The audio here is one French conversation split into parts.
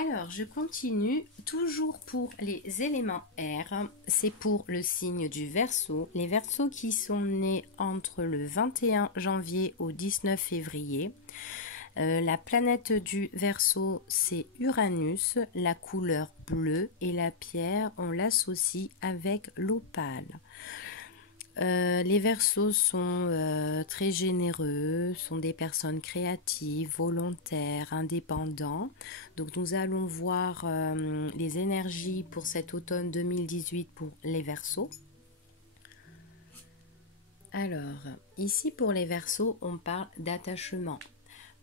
Alors, je continue, toujours pour les éléments air, c'est pour le signe du Verseau. Les Verseaux qui sont nés entre le 21 janvier au 19 février. La planète du Verseau, c'est Uranus, la couleur bleue et la pierre, on l'associe avec l'opale. Les Verseaux sont très généreux, sont des personnes créatives, volontaires, indépendants. Donc nous allons voir les énergies pour cet automne 2018 pour les Verseaux. Alors, ici pour les Verseaux, on parle d'attachement.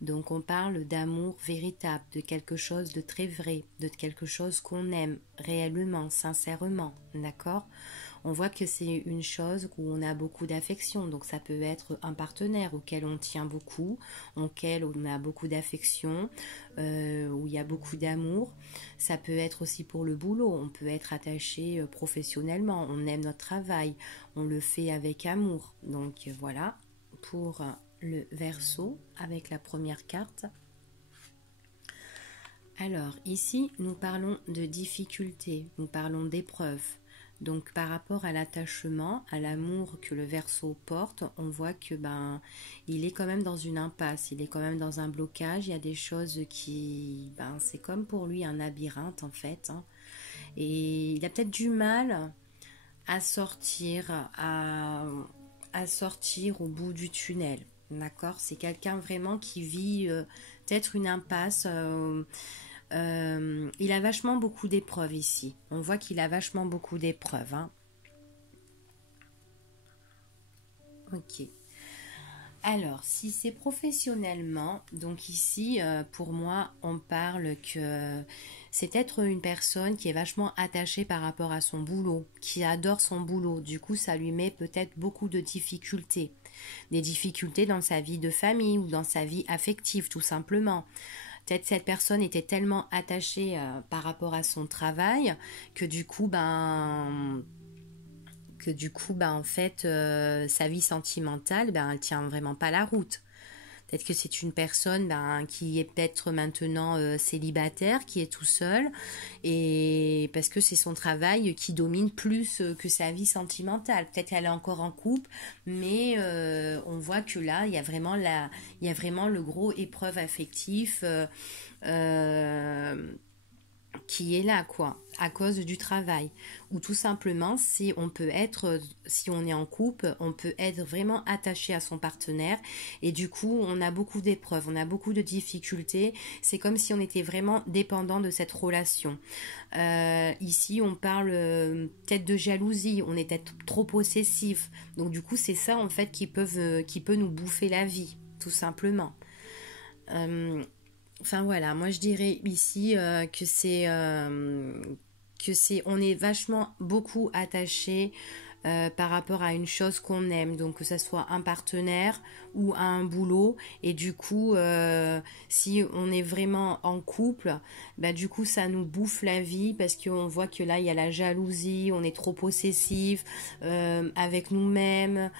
Donc on parle d'amour véritable, de quelque chose de très vrai, de quelque chose qu'on aime réellement, sincèrement, d'accord? On voit que c'est une chose où on a beaucoup d'affection, donc ça peut être un partenaire auquel on tient beaucoup, auquel on a beaucoup d'affection, où il y a beaucoup d'amour. Ça peut être aussi pour le boulot, on peut être attaché professionnellement, on aime notre travail, on le fait avec amour. Donc voilà, pour le Verseau avec la première carte. Alors ici nous parlons de difficultés, nous parlons d'épreuves. Donc par rapport à l'attachement, à l'amour que le Verseau porte, on voit que il est quand même dans une impasse, il est quand même dans un blocage, il y a des choses qui c'est comme pour lui un labyrinthe en fait, hein. Et il a peut-être du mal à sortir sortir au bout du tunnel. D'accord, c'est quelqu'un vraiment qui vit peut-être une impasse. Il a vachement beaucoup d'épreuves ici. On voit qu'il a vachement beaucoup d'épreuves, hein. Ok. Alors, si c'est professionnellement, donc ici, pour moi, on parle que c'est être une personne qui est vachement attachée par rapport à son boulot, qui adore son boulot. Du coup, ça lui met peut-être beaucoup de difficultés. Des difficultés dans sa vie de famille ou dans sa vie affective, tout simplement. Peut-être cette personne était tellement attachée par rapport à son travail que du coup, en fait, sa vie sentimentale, elle tient vraiment pas la route. Peut-être que c'est une personne qui est peut-être maintenant célibataire, qui est tout seul, et parce que c'est son travail qui domine plus que sa vie sentimentale. Peut-être qu'elle est encore en couple, mais on voit que là, il y a vraiment le gros épreuve affectif. Qui est là quoi, à cause du travail, ou tout simplement si on est en couple, on peut être vraiment attaché à son partenaire et du coup on a beaucoup d'épreuves, on a beaucoup de difficultés, c'est comme si on était vraiment dépendant de cette relation. Ici on parle peut-être de jalousie, on est peut-être trop possessif, donc du coup c'est ça en fait qui peut nous bouffer la vie, tout simplement. Enfin voilà, moi je dirais ici on est vachement beaucoup attaché par rapport à une chose qu'on aime, donc que ça soit un partenaire ou un boulot, et du coup si on est vraiment en couple, du coup ça nous bouffe la vie parce qu'on voit que là il y a la jalousie, on est trop possessif avec nous-mêmes.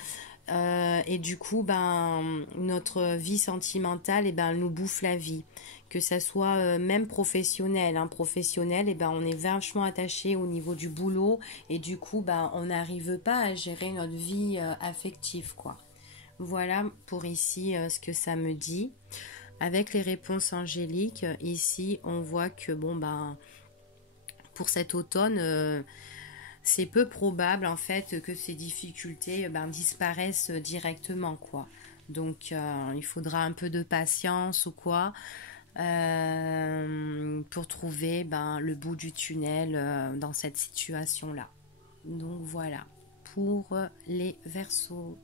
Et du coup, notre vie sentimentale, elle nous bouffe la vie. Que ça soit même professionnel, hein. Professionnel, on est vachement attaché au niveau du boulot et du coup, on n'arrive pas à gérer notre vie affective, quoi. Voilà pour ici ce que ça me dit. Avec les réponses angéliques, ici, on voit que pour cet automne, c'est peu probable en fait que ces difficultés disparaissent directement, quoi. Donc il faudra un peu de patience ou quoi pour trouver le bout du tunnel dans cette situation-là. Donc voilà pour les Verseaux.